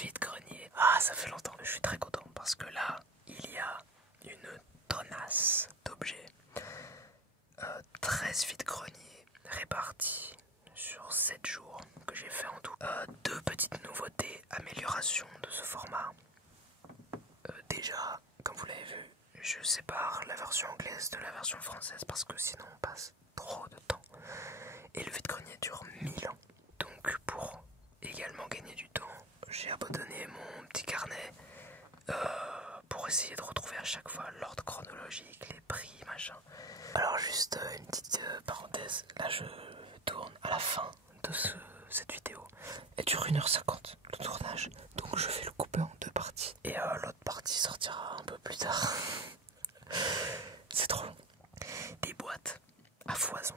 vide-grenier. Ah, ça fait longtemps, je suis très content parce que là, il y a une tonnasse d'objets. 13 vide-greniers répartis sur 7 jours que j'ai fait en tout. Deux petites nouveautés, amélioration de ce format. Déjà, comme vous l'avez vu, je sépare la version anglaise de la version française parce que sinon on passe trop de temps. Et le vide-grenier dure 1000 ans. Donc pour également gagner du temps, j'ai abandonné mon petit carnet pour essayer de retrouver à chaque fois l'ordre chronologique, les prix, machin. Alors juste une petite parenthèse, là je tourne à la fin de cette vidéo. Elle dure 1h50 le tournage, donc je vais le couper en deux parties. Et l'autre partie sortira un peu plus tard. C'est trop long. Des boîtes à foison.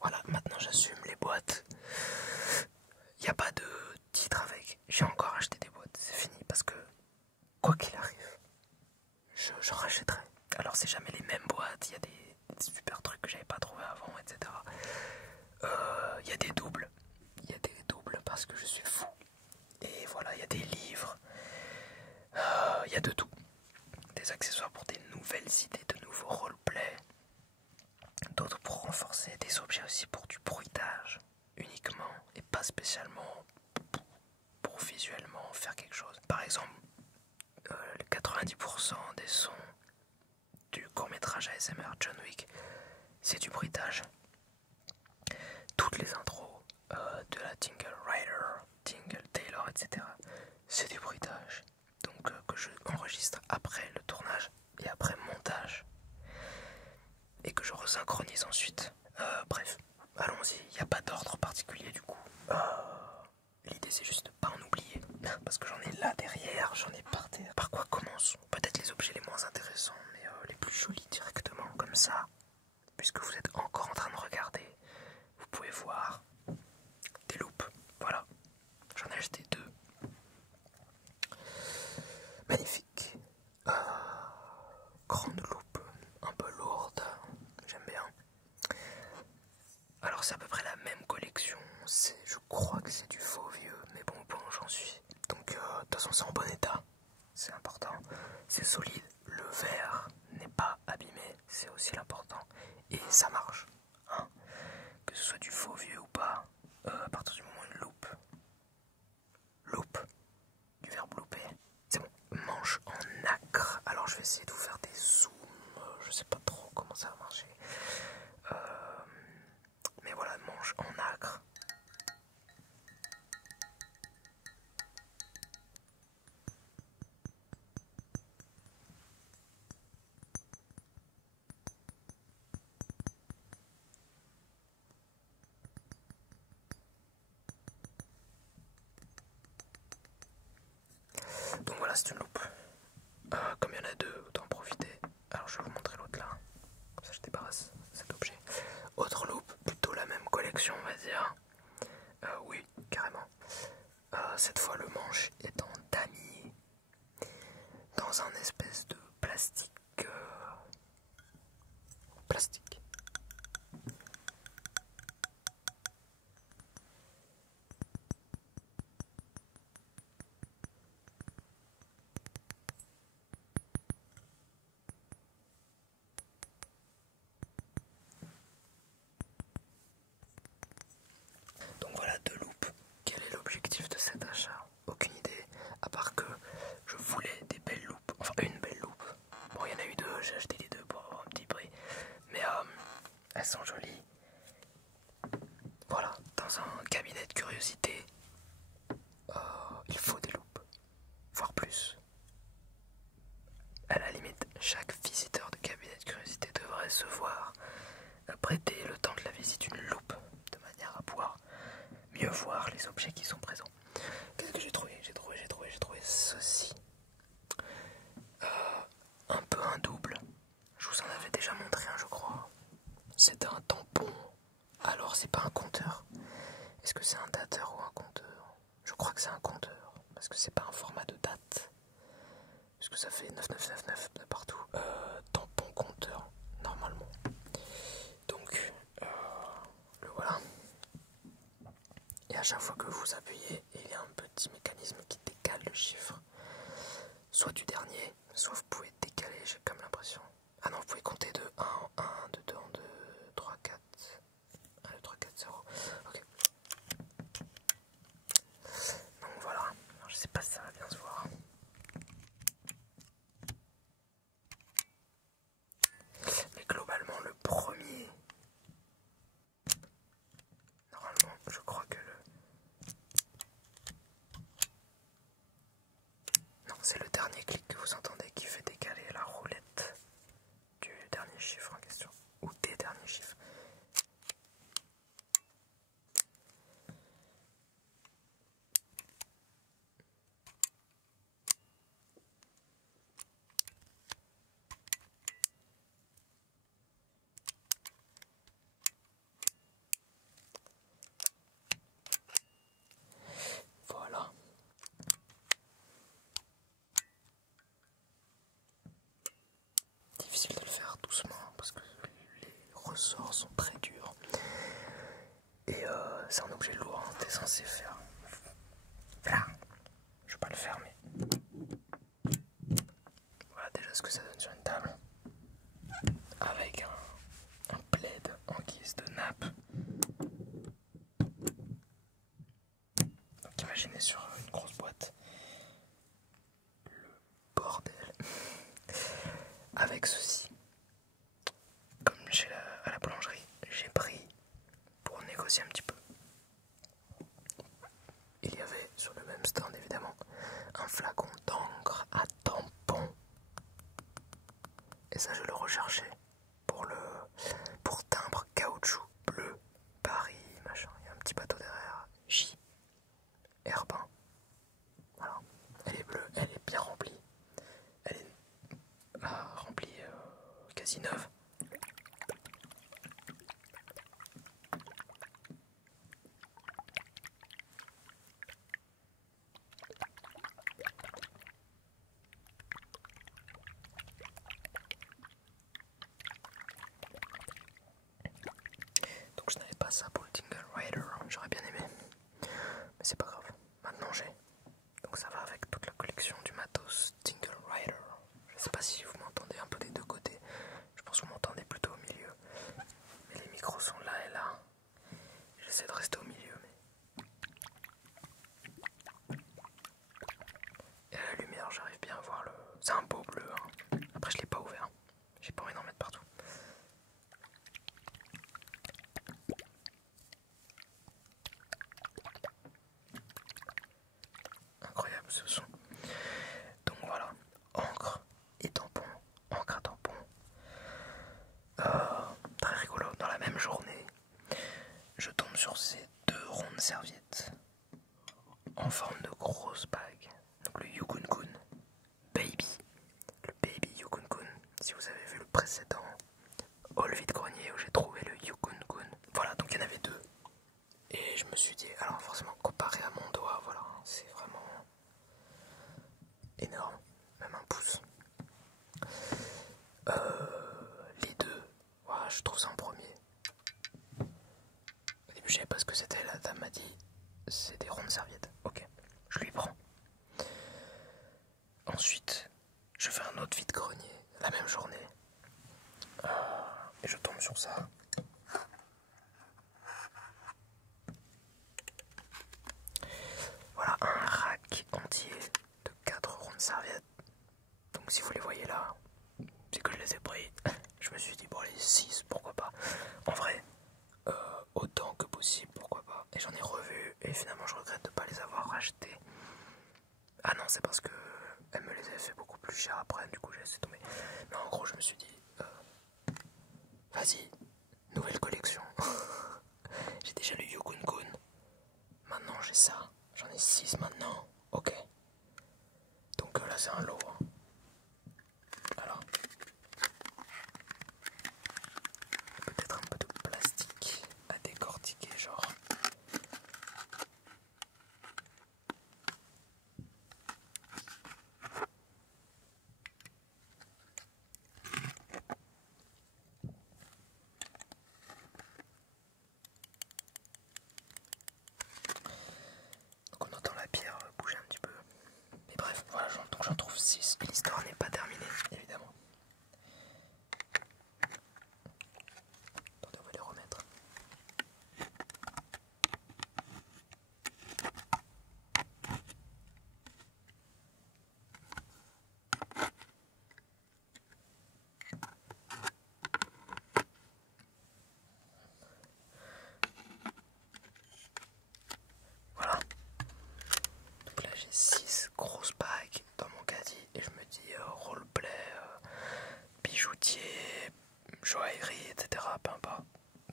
Voilà, maintenant j'assume les boîtes. Il n'y a pas de titre avec. J'ai encore acheté des boîtes, c'est fini parce que quoi qu'il arrive, j'en rachèterai. Alors c'est jamais les mêmes boîtes, il y a des super trucs que j'avais pas trouvé avant, etc. Il y a des doubles. Il y a des doubles parce que je suis fou. Et voilà, il y a des livres. Il y a de tout. Des accessoires pour des nouvelles idées, de nouveaux roleplay. D'autres pour renforcer, des objets aussi pour du bruitage uniquement et pas spécialement pour visuellement faire quelque chose. Par exemple, 90% des sons du court-métrage ASMR John Wick, c'est du bruitage. Toutes les intros de la Tingle Rider, Tingle Taylor, etc., c'est du bruitage. Donc que je enregistre après le tournage et après montage. Et que je resynchronise ensuite. Bref, allons-y, il n'y a pas d'ordre particulier du coup. L'idée c'est juste de pas en oublier. Parce que j'en ai là derrière, j'en ai par terre. Par quoi commençons? Peut-être les objets les moins intéressants, mais les plus jolis directement, comme ça. Puisque vous êtes encore en train de regarder, vous pouvez voir des loupes. Voilà, j'en ai acheté 2. Magnifique. Grande loupe, un peu lourde, j'aime bien. Alors c'est à peu près la même collection, je crois que c'est du faux vieux, mais bon j'en suis. Donc de toute façon c'est en bon état, c'est important, c'est solide, le verre n'est pas abîmé, c'est aussi l'important, et ça marche, hein. Que ce soit du faux vieux ou pas, à partir du moment où une loupe, du verbe louper, c'est bon. Manche en nacre, alors je vais essayer de vous faire des zooms, je sais pas trop comment ça va marcher. Mais voilà, manche en nacre. Donc voilà, c'est une loupe. Comme il y en a 2, autant en profiter. Alors je vais vous montrer l'autre là. Comme ça je débarrasse cet objet. Autre loupe, plutôt la même collection on va dire. Oui, carrément. Cette fois le manche est en damier. Dans un espèce de plastique. Plastique. Donc voilà 2 loupes. Quel est l'objectif de cet achat? Aucune idée. À part que je voulais des belles loupes. Enfin une belle loupe. Bon il y en a eu 2, j'ai acheté les 2 pour avoir un petit prix. Mais elles sont jolies. Voilà, dans un cabinet de curiosité, il faut des loupes. Voire plus. À la limite, chaque visiteur de cabinet de curiosité devrait se voir prêter le temps de la visite une loupe, de manière à pouvoir mieux voir les objets qui sont présents. Qu'est-ce que j'ai trouvé? J'ai trouvé ceci. Un peu un double. Je vous en avais déjà montré un, je crois. C'est un tampon. Alors c'est pas un compteur. Est-ce que c'est un dateur ou un compteur? Je crois que c'est un compteur. Parce que c'est pas un format de date. Parce que ça fait 9999 de partout. Tampon compteur, normalement. Donc, le voilà. Et à chaque fois que vous appuyez, il y a un chiffre, soit du dernier, soit vous pouvez décaler, j'ai comme l'impression. Ah non, vous pouvez compter de 1 en 1, de 2 en 2, 3, 4, 1, 2, 3, 4, 0. Ok. Donc voilà, alors, je sais pas si ça va bien se voir. Mais globalement, le premier, normalement, je crois que non, c'est le dernier clic que vous entendez qui fait décaler la roulette du dernier chiffre en question, ou des derniers chiffres. Voilà. Difficile de le faire doucement parce que les ressorts sont très durs. Et c'est un objet lourd, hein. T'es censé faire. Voilà. Je vais pas le faire, mais. Voilà déjà ce que ça donne sur une table. Avec un plaid en guise de nappe. Donc imaginez sur une grosse boîte. Le bordel. Avec ceci. Comme à la boulangerie, j'ai pris pour négocier un petit peu. Il y avait sur le même stand évidemment un flacon d'encre à tampon. Et ça je le recherchais pour timbre caoutchouc bleu Paris machin. Il y a un petit bateau derrière. J. Herbin. Voilà. Elle est bleue, elle est bien remplie. Elle est remplie quasi neuve. Donc je n'avais pas ça pour le Tingle Rider, j'aurais bien aimé. Mais c'est pas grave, maintenant j'ai. Donc ça va avec toute la collection du matos Tingle Rider. Je sais pas si vous m'entendez un peu des deux côtés. Je pense que vous m'entendez plutôt au milieu. Mais les micros sont là et là. J'essaie de rester au milieu, mais... Et à la lumière, j'arrive bien à voir le... C'est un beau bleu, hein. Après, je l'ai pas ouvert. J'ai pas envie d'en mettre partout. Incroyable ce son. Donc voilà, encre et tampon, encre à tampon. Très rigolo. Dans la même journée, je tombe sur ces deux rondes serviettes en forme de grosse bague. Donc le Yukon Kun Baby, le Baby Yukon Kun. Si vous avez vu le précédent haul vide-grenier où j'ai trouvé le Yukon Kun. Voilà, donc il y en avait deux. Et je me suis dit, alors forcément comparé à mon doigt, voilà, c'est vraiment énorme, même un pouce. Les deux, voilà, je trouve ça en premier. Au début je savais pas ce que c'était, la dame m'a dit c'est des rondes serviettes. Ok, je lui prends. Ensuite, je fais un autre vide-grenier la même journée. Et je tombe sur ça. Voilà un rack entier de 4 rondes serviettes. Donc si vous les voyez là, c'est que je les ai pris. Je me suis dit bon allez 6 pourquoi pas. En vrai, autant que possible pourquoi pas. Et j'en ai revu et finalement je regrette de ne pas les avoir rachetés. Ah non c'est parce que elle me les avait fait beaucoup plus cher après, du coup j'ai laissé tomber. Mais en gros je me suis dit vas-y, nouvelle collection. J'ai déjà le Yukon Kun. Maintenant j'ai ça. J'en ai 6 maintenant. Ok. Donc là c'est un lot. Hein. Alors. Peut-être un peu de plastique à décortiquer genre. Donc on entend la pierre bouger un petit peu. Mais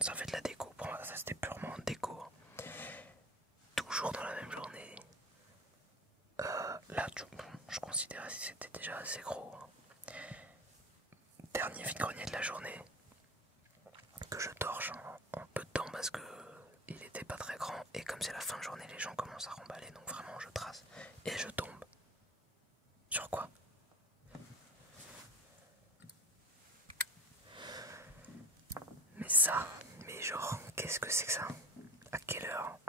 ça fait de la déco. Pour moi, ça c'était purement déco. Toujours dans la même journée. Là, je considérais que c'était déjà assez gros. Dernier vide-grenier de la journée que je torche en peu de temps parce que il était pas très grand et comme c'est la fin de journée, les gens commencent à remballer, donc vraiment je trace et je tombe. Sur quoi? Mais ça, mais genre, qu'est-ce que c'est que ça? À quelle heure?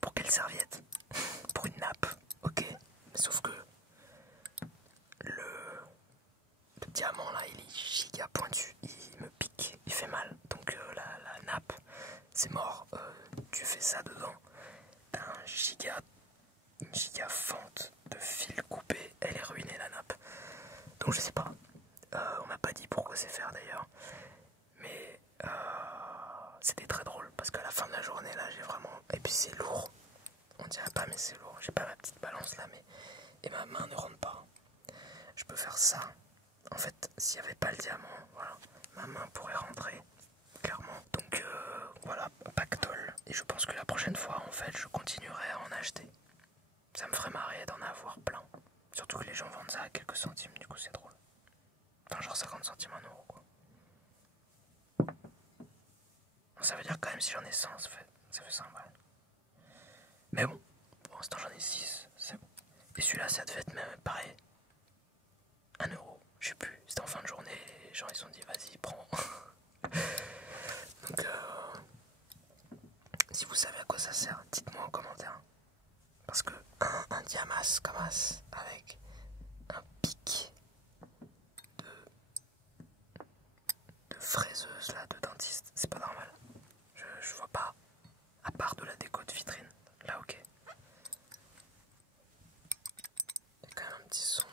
Pour quelle serviette? Pour une nappe, ok. Sauf que le diamant là, il est giga pointu, il me pique, il fait mal. Donc la nappe, c'est mort. Tu fais ça dedans, t'as une giga fente de fil coupé, elle est ruinée la nappe. Donc je sais pas. On m'a pas dit pourquoi c'est faire d'ailleurs. Mais c'était très drôle parce qu'à la fin de la journée là j'ai vraiment. Et puis c'est lourd. On dirait pas mais c'est lourd. J'ai pas ma petite balance là mais. Et ma main ne rentre pas. Je peux faire ça. En fait, s'il n'y avait pas le diamant, voilà, ma main pourrait rentrer, clairement. Donc voilà, pactole. Et je pense que la prochaine fois, en fait, je continuerai à en acheter. Ça me ferait marrer d'en avoir plein. Surtout que les gens vendent ça à quelques centimes, du coup c'est drôle. Enfin genre 50 centimes, 1 euro quoi. Ça veut dire quand même si j'en ai 100, ça fait 100 balles. Mais bon, pour l'instant j'en ai 6, c'est bon. Et celui-là ça devait être même pareil. 1 euro, je sais plus, c'était en fin de journée, les gens ils se sont dit vas-y prends. Donc si vous savez à quoi ça sert, dites-moi en commentaire. Parce que un diamas comme as avec un pic de fraiseuse là, de dentiste, c'est pas normal. Je vois pas, à part de la déco de vitrine, là ok. Il y a quand même un petit son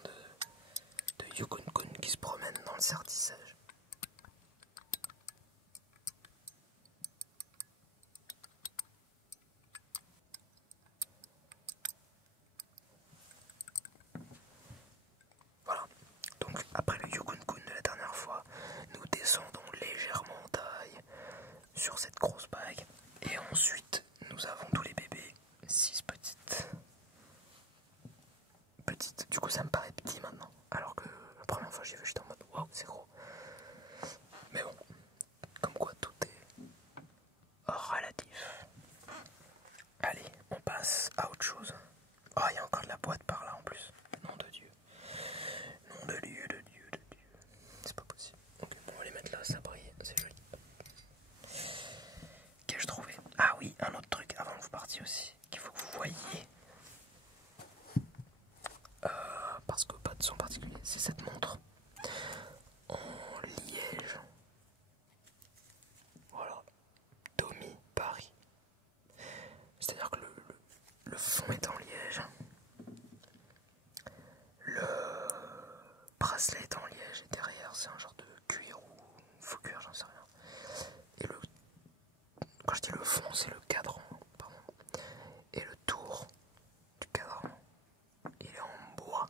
de Yukon Kun qui se promène dans le sertissage. Voilà, donc après le Yukon Kun de la dernière fois, nous descendons légèrement en taille sur cette grosse bague. Et ensuite, nous avons tous les bébés, 6 petites. Du coup ça me paraît petit maintenant. Alors que la première fois j'ai vu, j'étais en mode waouh, c'est gros. Mais bon, comme quoi tout est relatif. Allez, on passe à autre chose. Oh, il y a encore de la boîte par là en plus. Nom de Dieu. Nom de Dieu, de Dieu, de Dieu. C'est pas possible. Ok, on va les mettre là, ça brille, c'est joli. Qu'ai-je trouvé? Ah oui, un autre truc avant que vous partiez aussi, qu'il faut que vous voyiez. Parce que pas de son particulier, c'est cette montre en liège. Voilà, Tommy Paris. C'est-à-dire que le fond est en liège, le bracelet est en liège et derrière c'est un genre de cuir ou faux cuir, j'en sais rien. Et quand je dis le fond, c'est le cadran, pardon. Et le tour du cadran, il est en bois.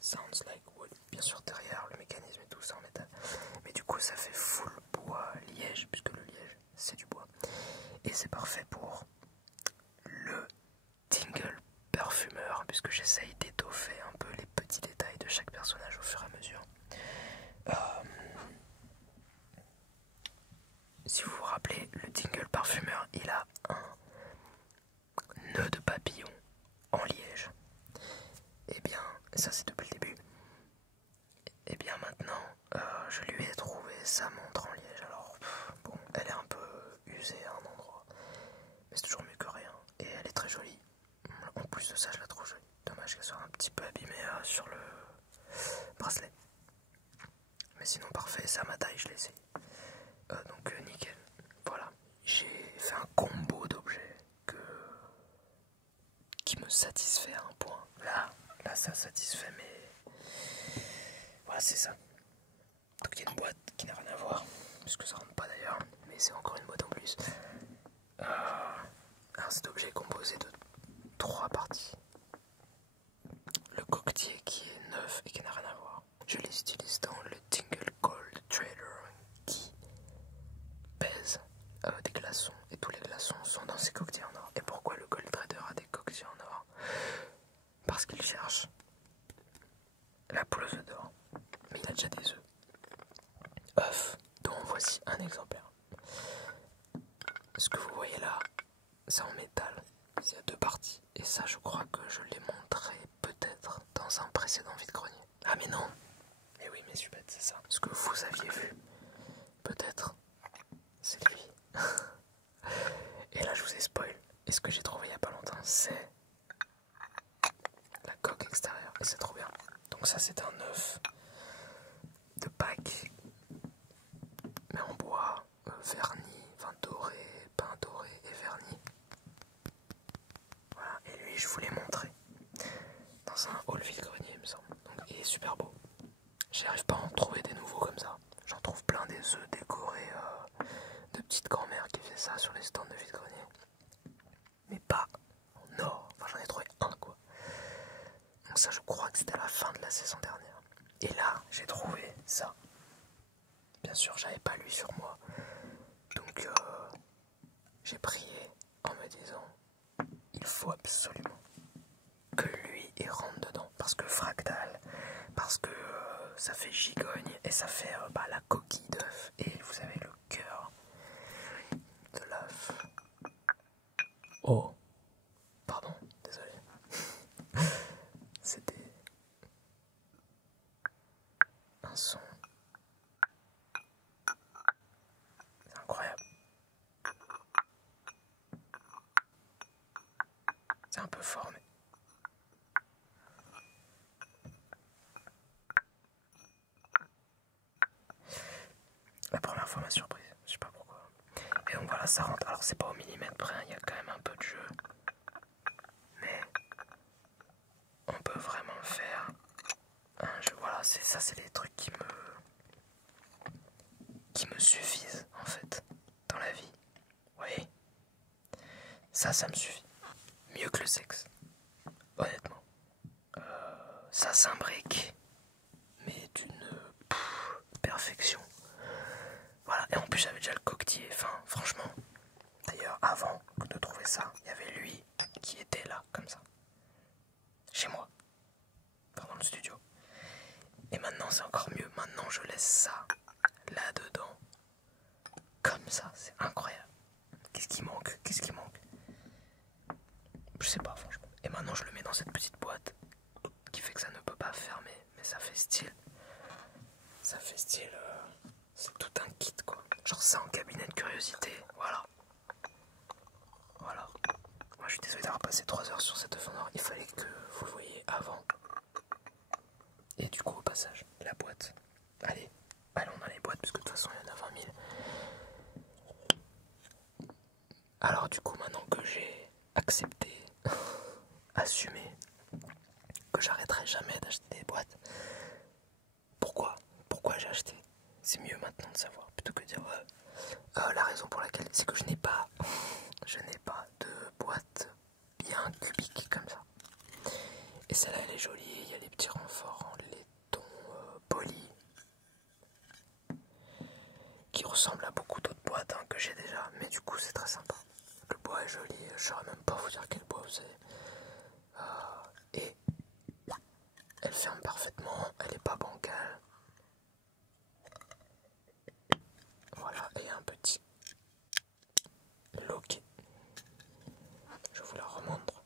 Sounds like wood. Bien sûr derrière le mécanisme et tout ça en métal. Mais du coup ça fait full bois liège, puisque le liège c'est du bois. Et c'est parfait pour le tingle parfumeur, puisque j'essaye d'étoffer un peu les petits détails de chaque personnage au fur et à mesure. Si vous vous rappelez, le tingle parfumeur, il a un nœud de papillon en liège. Et bien, ça c'est depuis le début. Et bien maintenant, je lui ai trouvé sa montre en liège. Alors, bon, elle est un peu usée à un endroit, mais c'est toujours mieux que rien. Et elle est très jolie. En plus de ça, je la trouve jolie. Dommage qu'elle soit un petit peu abîmée sur le bracelet. Mais sinon, parfait, c'est à ma taille, je l'ai essayé. Donc, nickel. Voilà. J'ai fait un combo d'objets qui me satisfait à un point. Là, ça satisfait, mais voilà, c'est ça. Donc, il y a une boîte qui n'a rien à voir, puisque ça rentre pas d'ailleurs, mais c'est encore une boîte en plus. Alors, cet objet est composé de 3 parties. Le coquetier qui est neuf et qui n'a rien à voir. Je Mais non. Mais oui, mais super, c'est ça. Ce que vous aviez vu, peut-être, c'est lui. Et là, je vous ai spoil. Et ce que j'ai trouvé il y a pas longtemps, c'est la coque extérieure. Et c'est trop bien. Donc ça, c'est un œuf de Pâques, mais en bois, verni, enfin doré, peint doré et verni. Voilà. Et lui, je vous l'ai montré dans un haul vide-grenier, il me semble. Donc il est super beau. J'arrive pas à en trouver des nouveaux comme ça. J'en trouve plein des œufs décorés de petites grand-mères qui faisaient ça sur les stands de vide-grenier. Mais pas en or. Enfin, j'en ai trouvé un, quoi. Donc ça, je crois que c'était à la fin de la saison dernière. Et là, j'ai trouvé ça. Bien sûr, j'avais pas lui sur moi. Donc, j'ai prié en me disant, il faut absolument que lui, il rentre dedans. Parce que fractal, parce que ça fait gigogne et ça fait la coquille d'œuf. Et vous avez le cœur de l'œuf. Oh, pardon, désolé. C'était un son. C'est incroyable. C'est un peu fort, mais... La première fois m'a surprise, je sais pas pourquoi. Et donc voilà, ça rentre. Alors c'est pas au millimètre près, il y a quand même un peu de jeu. Mais on peut vraiment faire un jeu. Voilà, c'est ça, c'est les trucs qui me suffisent en fait dans la vie. Vous voyez, ça me suffit. Mieux que le sexe, honnêtement. Ça s'imbrique, mais d'une perfection. Voilà, et en plus j'avais déjà le coquetier. Enfin, franchement, d'ailleurs, avant de trouver ça, il y avait lui qui était là, comme ça. Chez moi. Enfin, dans le studio. Et maintenant, c'est encore mieux. Maintenant, je laisse ça là-dedans. Comme ça, c'est incroyable. Qu'est-ce qui manque? Qu'est-ce qui manque? Je sais pas, franchement. Et maintenant, je le mets dans cette petite boîte qui fait que ça ne peut pas fermer. Mais ça fait style. Ça fait style. C'est tout un kit, quoi. Genre ça en cabinet de curiosité. Voilà. Voilà. Moi, je suis désolé d'avoir passé 3 heures sur cette œuf en or. Il fallait que vous le voyiez avant. Et du coup, au passage, la boîte. Allez, allons dans les boîtes, parce que de toute façon, il y en a 20 000. Alors, du coup, maintenant que j'ai accepté, assumé, que j'arrêterai jamais d'acheter des boîtes, pourquoi j'ai acheté? C'est mieux maintenant de savoir, plutôt que de dire la raison pour laquelle, c'est que je n'ai pas de boîte bien cubique comme ça. Et celle-là, elle est jolie, il y a les petits renforts en laiton poli qui ressemblent à beaucoup d'autres boîtes que j'ai déjà, mais du coup c'est très sympa. Le bois est joli, je saurais même pas vous dire quel bois vous avez. Et elle ferme parfaitement, elle est pas bancale. Voilà, et un petit loquet. Je vous la remontre.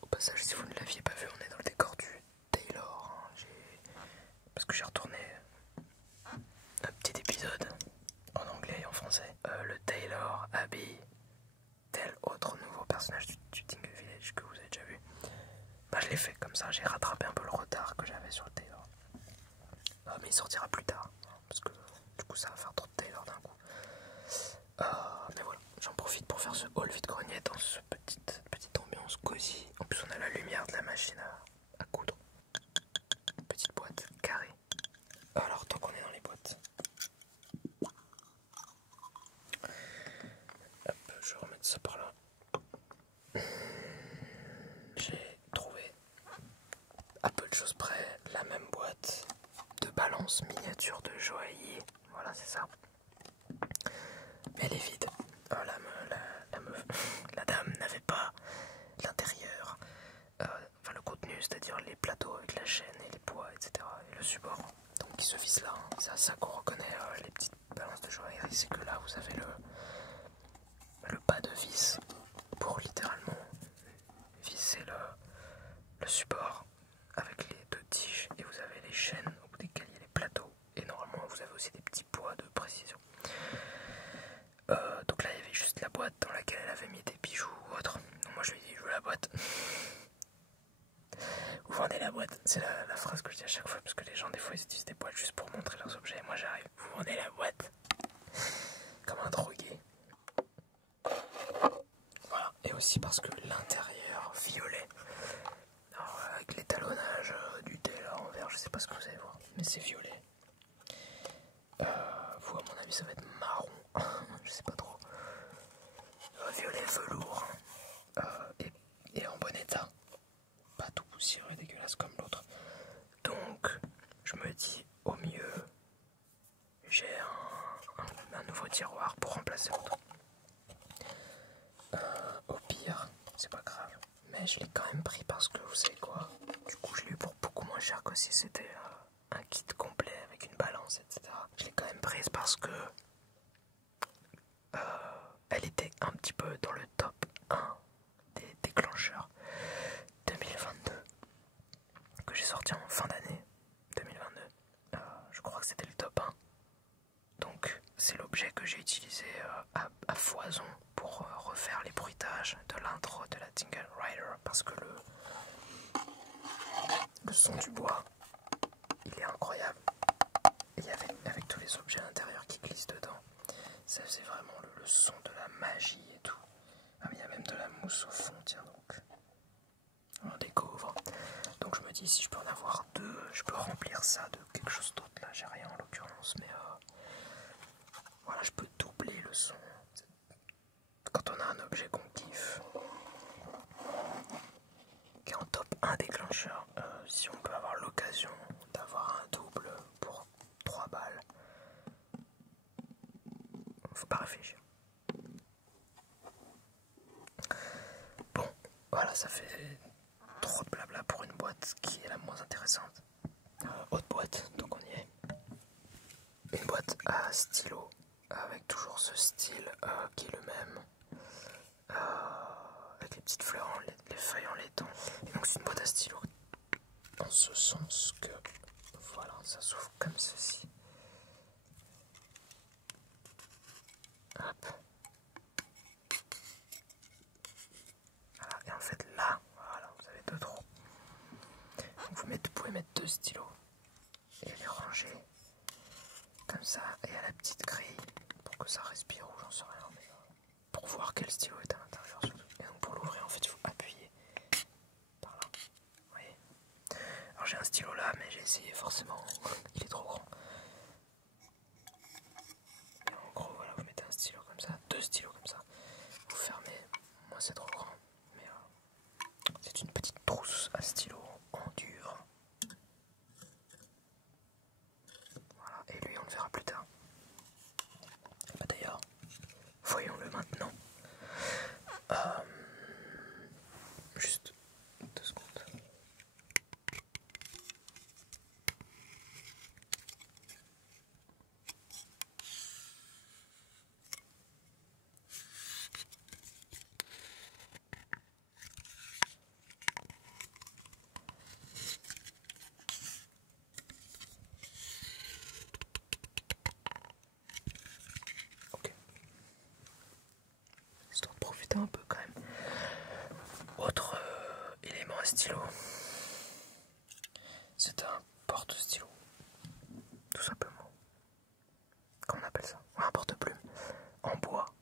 Au passage, si vous ne l'aviez pas vu, on est dans le décor du Taylor. Parce que j'ai retourné un petit épisode en anglais et en français. Le Taylor habille tel autre nouveau personnage du Tingle Village que vous avez déjà vu. Bah, je l'ai fait comme ça, j'ai rattrapé un peu le retard que j'avais sur le Taylor. Mais il sortira plus tard, parce que du coup ça va faire trop de Taylor d'un coup. Mais voilà, j'en profite pour faire ce haul vide-grenier dans cette petite ambiance cosy. En plus on a la lumière de la machine à coudre. Petite boîte carrée. Alors tant qu'on est dans les boîtes, mettre ça par là. J'ai trouvé, à peu de choses près, la même boîte de balance miniature de joaillier. Voilà, c'est ça. Mais elle est vide. La dame n'avait pas l'intérieur, enfin le contenu, c'est-à-dire les plateaux avec la chaîne et les poids, etc. et le support. Donc il se visse là. C'est à ça qu'on reconnaît les petites balances de joaillerie. C'est que là, vous avez le pas de vis pour littéralement visser le support avec les deux tiges, et vous avez les chaînes au bout desquelles il y a les plateaux, et normalement vous avez aussi des petits poids de précision. Donc là il y avait juste la boîte dans laquelle elle avait mis des bijoux ou autre. Donc moi je lui ai dit je veux la boîte. Vous vendez la boîte, c'est la phrase que je dis à chaque fois, parce que les gens des fois ils utilisent des boîtes juste pour montrer leurs objets, et moi j'arrive, vous vendez la boîte. Comme un drogué. Voilà, et aussi parce que l'intérieur violet, alors, avec l'étalonnage du Taylor en vert, je sais pas ce que vous allez voir, mais c'est violet. Vous, à mon avis, ça va être marron, je sais pas trop. Violet velours, et en bon état, pas tout poussiéreux et dégueulasse comme l'autre. Donc, je me dis, au mieux, j'ai un nouveau tiroir pour remplacer l'autre. Au pire, c'est pas grave, mais je l'ai quand même pris parce que vous savez quoi, du coup je l'ai eu pour beaucoup moins cher que si c'était un kit complet avec une balance, etc. Je l'ai quand même prise parce que elle était un petit peu dans le top 1 des déclencheurs 2022 que j'ai sorti en fin d'année 2022. Je crois que c'était le top 1. Donc c'est l'objet que j'ai utilisé à foison pour refaire les bruitages de l'intro de la Tingle Rider, parce que le son du bois, il est incroyable. Et avec tous les objets à l'intérieur qui glissent dedans, ça faisait vraiment le son de la magie et tout. Ah mais il y a même de la mousse au fond, tiens donc. On découvre. Donc je me dis, si je peux en avoir deux, je peux remplir ça de quelque chose d'autre. Là j'ai rien en l'occurrence, mais voilà, je peux doubler le son. Quand on a un objet qu'on kiffe, qui est en top 1 déclencheur, si on peut avoir l'occasion d'avoir un double pour 3 balles, faut pas réfléchir. Bon, voilà, ça fait trop de blabla pour une boîte qui est la moins intéressante. Autre boîte, donc on y est. Une boîte à stylo, avec toujours ce style qui est le même, avec les petites fleurs, les feuilles en laiton. Et donc c'est une boîte à stylo en ce sens que, voilà, ça s'ouvre comme ceci. Hop. Voilà, et en fait là, voilà, vous avez deux trous. Donc vous pouvez mettre deux stylos et les ranger comme ça, et à la petite grille pour que ça respire, ou j'en sais rien, mais pour voir quel stylo est à l'intérieur surtout. Et donc pour l'ouvrir, en fait il faut appuyer par là, vous voyez. Alors j'ai un stylo là, mais j'ai essayé, forcément il est trop grand. Et en gros voilà, vous mettez un stylo comme ça, deux stylos comme ça, vous fermez. Moi c'est trop grand, mais c'est une petite trousse à stylo en dur. Voilà, et lui on le verra plus tard. Bah d'ailleurs, voyons-le maintenant. Juste 2 secondes. Ok. Histoire de profiter un peu quand même. Autre élément à stylo, c'est un porte-stylo, tout simplement. Comment on appelle ça? Un porte-plume en bois,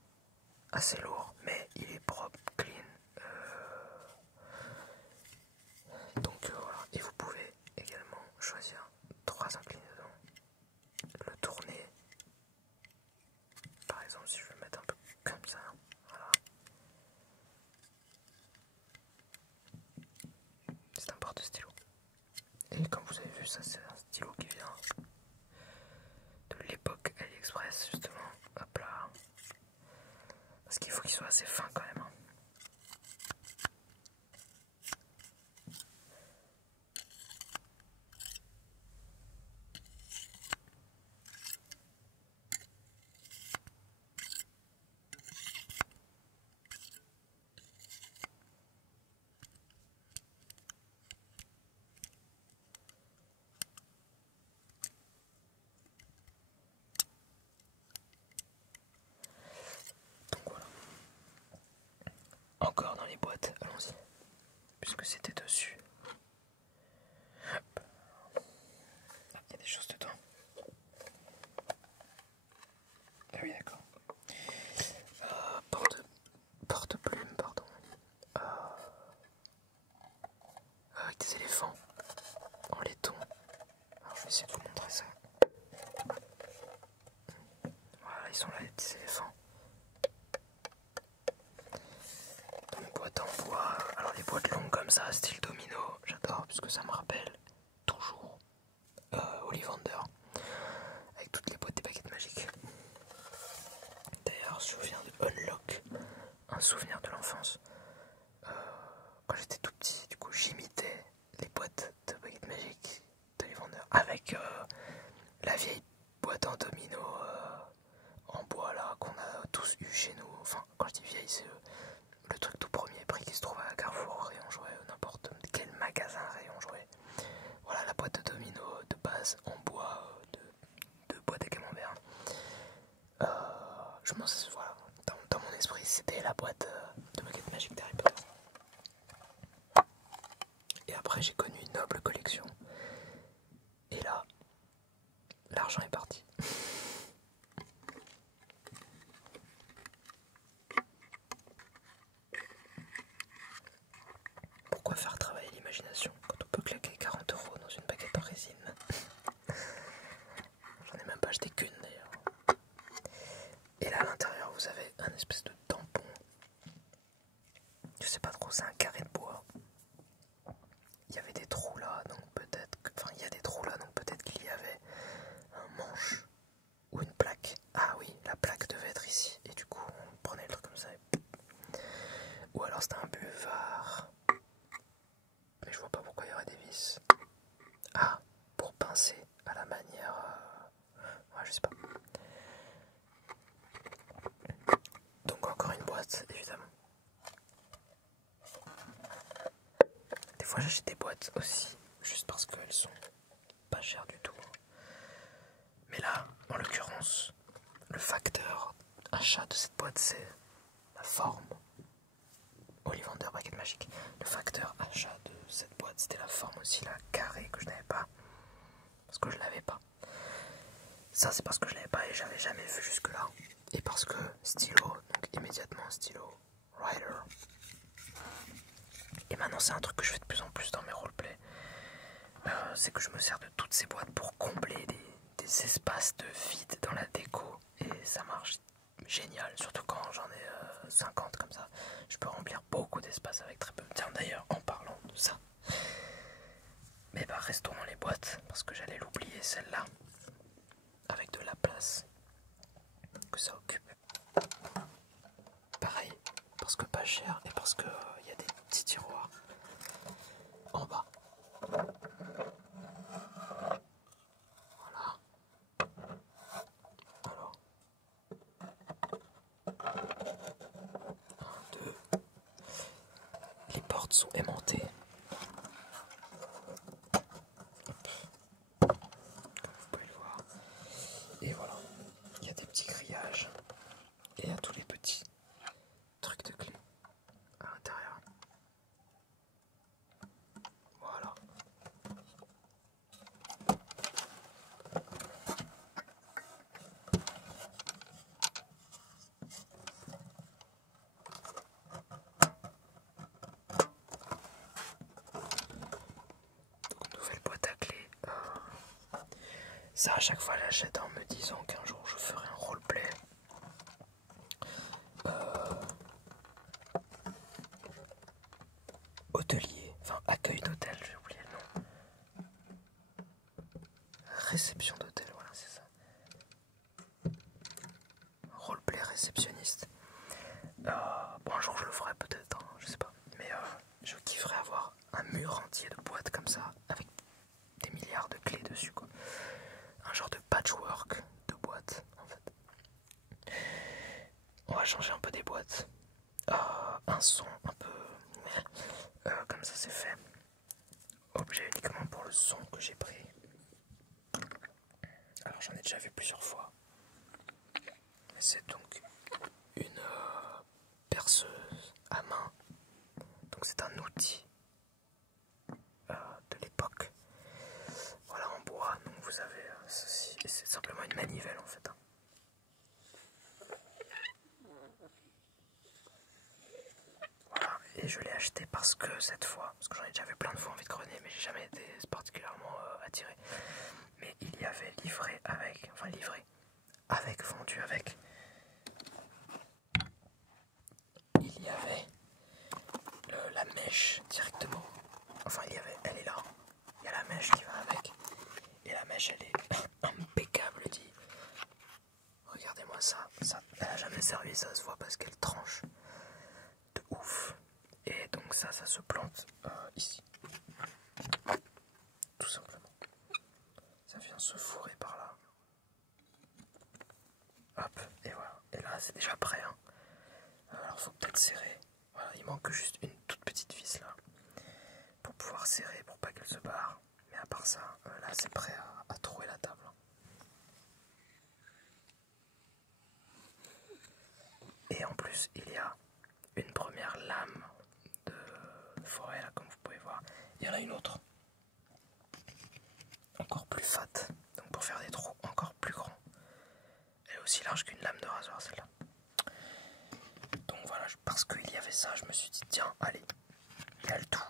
assez lourd, mais il est propre, clean. Donc voilà, et vous pouvez également choisir 3 inclinaisons, le tourner. Par exemple, si je veux le mettre un peu comme ça, voilà. Parce qu'il faut qu'il soit assez fin quand même. Hein. Donc voilà. Encore dans les boîtes, allons-y. Puisque c'était dessus. Hop. Ah, il y a des choses dedans. Ah oui, d'accord. Porte-plume, pardon. Avec des éléphants en laiton. Alors je vais essayer de vous montrer ça. Voilà, ils sont là, les petits éléphants. Dans une boîte en bois. Alors les boîtes longues comme ça, style domino, j'adore puisque ça me rappelle toujours Ollivander. Avec toutes les boîtes des baguettes magiques. D'ailleurs, je viens de Unlock, un souvenir de l'enfance. Quand j'étais tout petit, du coup, j'imitais les boîtes de baguettes magiques d'Ollivander avec la vieille boîte en domino en bois là qu'on a tous eu chez nous. Enfin, quand je dis vieille, c'est le truc tout premier prix qui se trouve à Carrefour, rayon jouet, n'importe quel magasin rayon jouet. Voilà la boîte de domino de base en bois de boîte à camembert. Voilà, dans mon esprit, c'était la boîte de baguettes magiques d'Harry Potter. Et après, j'ai connu une noble collection. Et là, l'argent est parti. Pourquoi faire travailler l'imagination quand on peut claquer 40 € dans une baguette en résine? J'en ai même pas acheté qu'une d'ailleurs. Et là à l'intérieur vous avez un espèce de tampon. Je sais pas trop, c'est un carré de bois. Il y avait des trous là, donc peut-être que... Enfin il y a des trous là, donc peut-être qu'il y avait un manche ou une plaque. Ah oui, la plaque devait être ici. Et du coup on prenait le truc comme ça et... Ou alors c'était un buvard. Mais je vois pas pourquoi il y aurait des vis. Ah, pour pincer à la manière... Ouais, je sais pas. Donc encore une boîte, évidemment. Des fois j'achète des boîtes aussi, juste parce qu'elles sont pas chères du tout. Mais là, en l'occurrence, le facteur achat de cette boîte, c'est la forme. Ollivander Baguette Magique. Le facteur achat de cette boîte, c'était la forme aussi, la carrée que je n'avais pas. Parce que je l'avais pas. Ça, c'est parce que je l'avais pas et j'avais jamais vu jusque-là. Et parce que stylo, donc immédiatement stylo, Rider. Et maintenant, c'est un truc que je fais de plus en plus dans mes roleplays. C'est que je me sers de toutes ces boîtes pour combler des espaces de vide dans la déco. Et ça marche génial, surtout quand j'en ai 50 comme ça. Je peux remplir beaucoup d'espace avec très peu. Tiens, d'ailleurs, en parlant de ça. Mais bah, restons dans les boîtes, parce que j'allais l'oublier celle-là. Avec de la place que ça occupe. Pareil, parce que pas cher et parce que y a des petits tiroirs en bas. Voilà. 2. Les portes sont aimantées. Comme vous pouvez le voir. Et voilà. Il y a des petits grillages. Et il y a tous les petits trucs de clé à l'intérieur. Voilà. Donc nouvelle boîte à clé. Ça à chaque fois j'achète en me disant qu'un jour je ferai un roleplay. Hôtelier, enfin accueil d'hôtel, j'ai oublié le nom. Réception d'hôtel, voilà c'est ça. Roleplay réceptionniste. changer un peu des boîtes. Un son un peu... comme ça c'est fait. Objet uniquement pour le son que j'ai pris. Alors j'en ai déjà vu plusieurs fois. C'est donc une perceuse à main. Donc c'est un outil de l'époque. Voilà, en bois. Donc vous avez ceci. Et c'est simplement une manivelle en fait. Voilà, et je l'ai acheté parce que cette fois, parce que j'en ai déjà vu plein de fois en vide-grenier, mais j'ai jamais été particulièrement attiré. Mais il y avait livré avec, enfin livré, avec, vendu avec. Il y avait la mèche directement. Enfin, il y avait, elle est là. Il y a la mèche qui va avec. Et la mèche, elle est impeccable, dit. Regardez-moi ça. Elle a jamais servi, ça se voit parce qu'elle tranche de ouf. Et donc ça se plante ici. Tout simplement. Ça vient se fourrer par là. Hop, et voilà. Et là, c'est déjà prêt. Hein. Alors, faut peut-être serrer. Voilà, il manque juste une toute petite vis là. Pour pouvoir serrer, pour pas qu'elle se barre. Mais à part ça, là, c'est prêt à trouer la table. Et en plus, il y a une première lame de forêt là, comme vous pouvez voir. Il y en a une autre. Encore plus fat. Donc pour faire des trous encore plus grands. Elle est aussi large qu'une lame de rasoir celle-là. Donc voilà, parce qu'il y avait ça, je me suis dit tiens, allez, il y a le tout.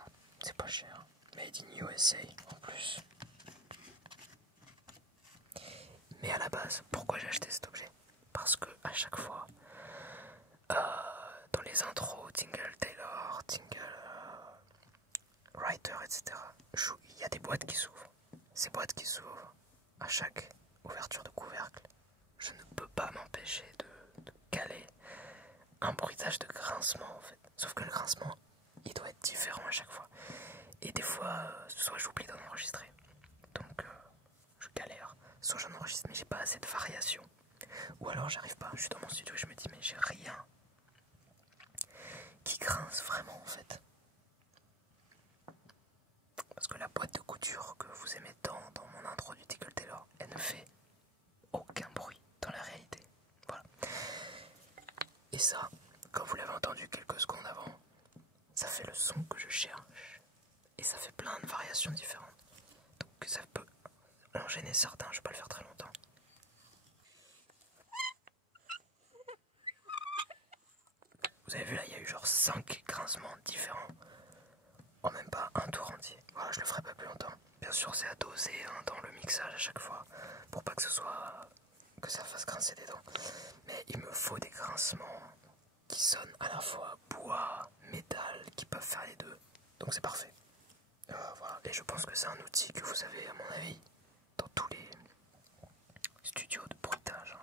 C'est pas cher. Made in USA en plus. Mais à la base, pourquoi j'ai acheté cet objet? Parce que à chaque fois, dans les intros, Tingle Tailor, Tingle Writer, etc., il y a des boîtes qui s'ouvrent. Ces boîtes qui s'ouvrent à chaque ouverture de couvercle, je ne peux pas m'empêcher de caler un bruitage de grincement en fait. Sauf que le grincement, il doit être différent à chaque fois. Et des fois, soit j'oublie d'en enregistrer, donc je galère. Soit j'en enregistre mais j'ai pas assez de variation. Ou alors j'arrive pas, je suis dans mon studio et je me dis mais j'ai rien qui grince vraiment en fait. Parce que la boîte de couture que vous aimez tant dans mon intro du Tingle Tailor, elle ne fait aucun bruit dans la réalité. Voilà. Et ça, comme vous l'avez entendu quelques secondes avant, ça fait le son que je cherche. Et ça fait plein de variations différentes. Donc ça peut en gêner certains, je vais pas le faire très longtemps. Vous avez vu là, il y a eu genre 5 grincements différents. En même pas un tour entier. Voilà, je le ferai pas plus longtemps. Bien sûr, c'est à doser hein, dans le mixage à chaque fois. Pour pas que ça fasse grincer des dents. Mais il me faut des grincements qui sonnent à la fois bois, métal, qui peuvent faire les deux. Donc c'est parfait. Voilà. Et je pense que c'est un outil que vous avez, à mon avis, dans tous les studios de bruitage.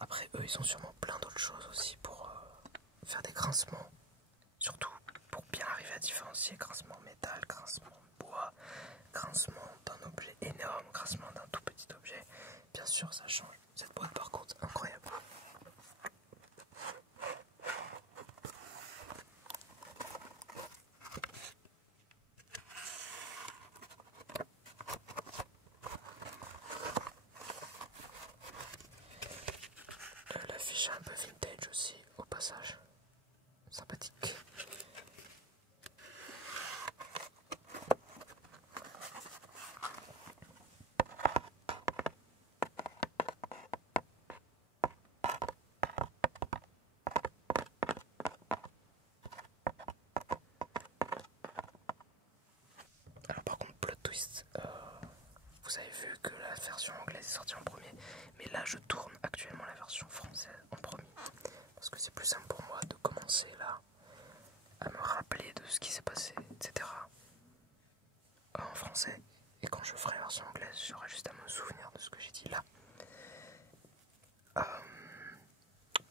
Après, eux, ils ont sûrement plein d'autres choses aussi pour faire des grincements. Surtout pour bien arriver à différencier grincement métal, grincement bois, grincement d'un objet énorme, grincement d'un tout petit objet. Bien sûr, ça change. Cette boîte, par contre, incroyable. L'affiche est un peu vintage aussi, au passage. Sympathique. Alors par contre, plot twist, vous avez vu que la version anglaise est sortie en premier, mais là je tourne actuellement la version française en premier, parce que c'est plus simple pour moi de commencer là, à me rappeler de ce qui s'est passé, etc. en français, et quand je ferai la version anglaise, j'aurai juste à me souvenir de ce que j'ai dit là.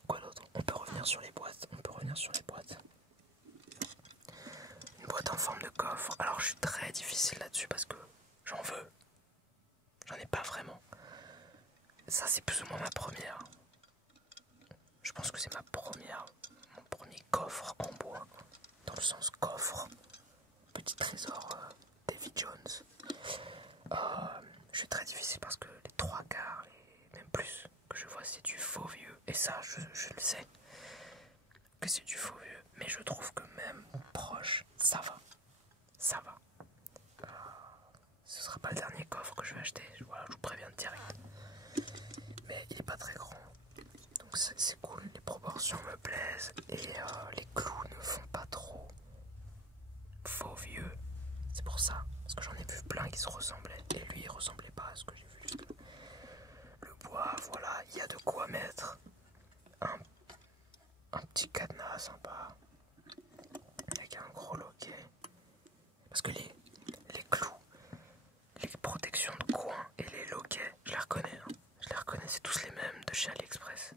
Quoi d'autre? On peut revenir sur les boîtes, Une boîte en forme de coffre. Alors je suis très difficile là-dessus parce que j'en veux. J'en ai pas vraiment. Ça c'est plus ou moins ma première. Je pense que c'est mon premier coffre en bois, dans le sens coffre, petit trésor Davy Jones. Je suis très difficile parce que les trois quarts, et même plus, que je vois c'est du faux vieux. Et ça, je le sais, que c'est du faux vieux. Mais je trouve que même proche, ça va. Ça va. Ce sera pas le dernier coffre que je vais acheter, voilà, je vous préviens direct. Mais il est pas très grand. Donc c'est cool, les proportions me plaisent. Et les clous ne font pas trop faux vieux. C'est pour ça. Parce que j'en ai vu plein qui se ressemblaient. Et lui il ressemblait pas à ce que j'ai vu jusque-là. Le bois, voilà, il y a de quoi mettre un petit cadenas sympa. Avec un gros loquet. Parce que les clous, les protections de coin et les loquets, je les reconnais. Hein. Je les reconnais, c'est tous les mêmes de chez AliExpress.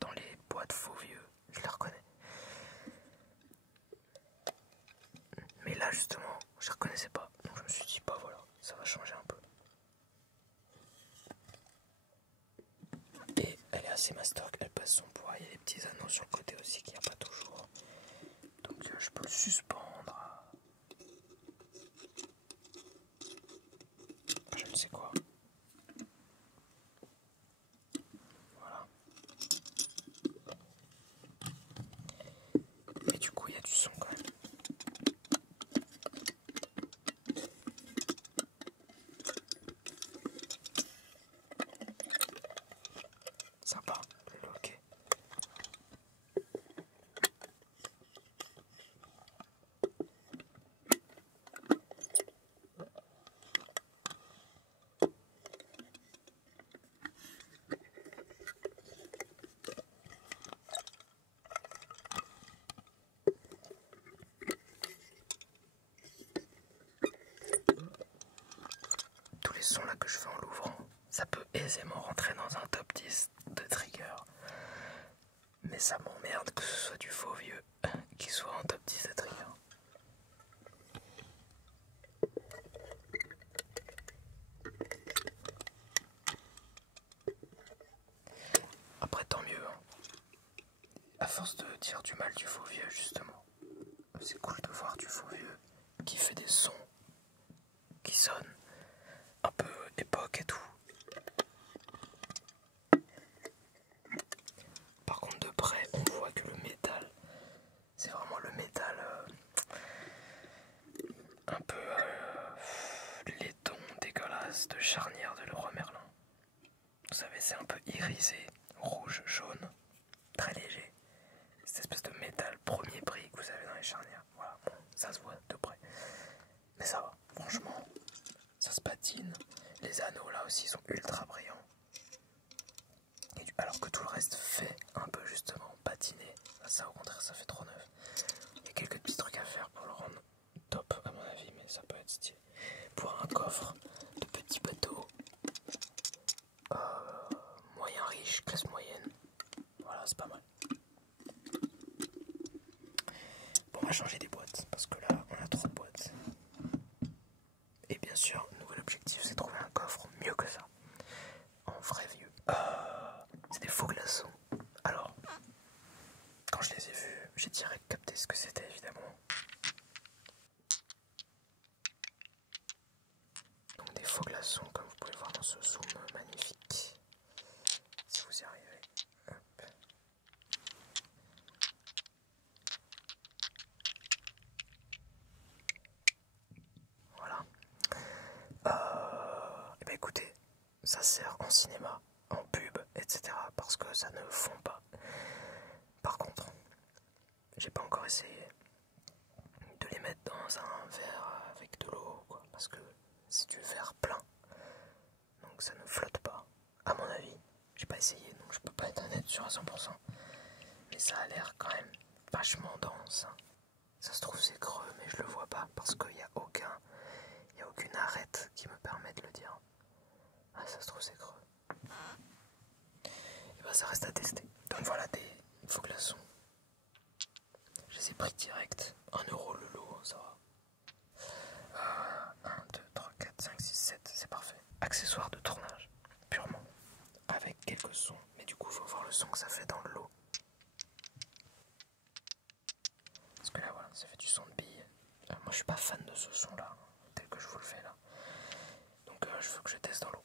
Dans les boîtes faux vieux, je les reconnais. Mais là justement, je les reconnaissais pas. Donc je me suis dit, bah voilà, ça va changer un peu. Et elle est assez mastoc, elle passe son poids. Il y a des petits anneaux sur le côté aussi qu'il n'y a pas toujours. Donc je peux le suspendre. Je ne sais quoi. Voilà. Et du coup, il y a du son quand même. Sympa, le loquet. Tous les sons là que je fais en l'ouvrant, ça peut aisément rentrer dans un top 10 de trigger. Mais ça m'emmerde que ce soit du faux vieux qui soit en top 10 de trigger. Après tant mieux, hein. À force de dire du mal du faux vieux justement, c'est cool de voir du faux vieux qui fait des sons qui sonnent un peu époque et tout. Par contre de près on voit que le métal, c'est vraiment le métal un peu laiton, dégueulasse de charnière de Leroy Merlin. Vous savez, c'est un peu irisé, rouge, jaune, très léger. Cette espèce de métal premier prix que vous avez dans les charnières. Voilà, bon, ça se voit de près. Mais ça va, franchement, ça se patine. Les anneaux là aussi sont ultra brillants. Alors que tout le reste fait un peu justement patiner. Ça au contraire, ça fait trop neuf. Il y a quelques petits trucs à faire pour le rendre top à mon avis, mais ça peut être stylé. Pour un coffre de petits bateaux moyen riche, classe moyenne, voilà, c'est pas mal. Bon, on va changer des boîtes parce que là on a trop de boîtes. Et bien sûr, nouvel objectif, c'est de trouver un coffre mieux que ça, en vrai vieux. C'est des faux glaçons. Alors, quand je les ai vus, j'ai direct capté ce que c'était évidemment. Donc des faux glaçons, comme vous pouvez voir dans ce zoom magnifique. Si vous y arrivez. Hop. Voilà. Et ben écoutez, ça sert en cinéma, en pub, etc. parce que ça ne fond pas. Par contre, j'ai pas encore essayé de les mettre dans un verre avec de l'eau, quoi, parce que c'est du verre plein, donc ça ne flotte pas. À mon avis, j'ai pas essayé, donc je peux pas être honnête sur à 100%. Mais ça a l'air quand même vachement dense. Ça se trouve c'est creux, mais je le vois pas parce qu'il y a aucune arête qui me permet de le dire. Ah, ça se trouve c'est creux. Et ben ça reste à tester. Donc voilà des faux glaçons. Je les ai pris direct. 1 euro le lot, ça va. 1, 2, 3, 4, 5, 6, 7, c'est parfait. Accessoires de tournage, purement. Avec quelques sons. Mais du coup, il faut voir le son que ça fait dans le lot. ça fait du son de bille. Moi je suis pas fan de ce son là, tel que je vous le fais là. Donc je veux que je teste dans l'eau.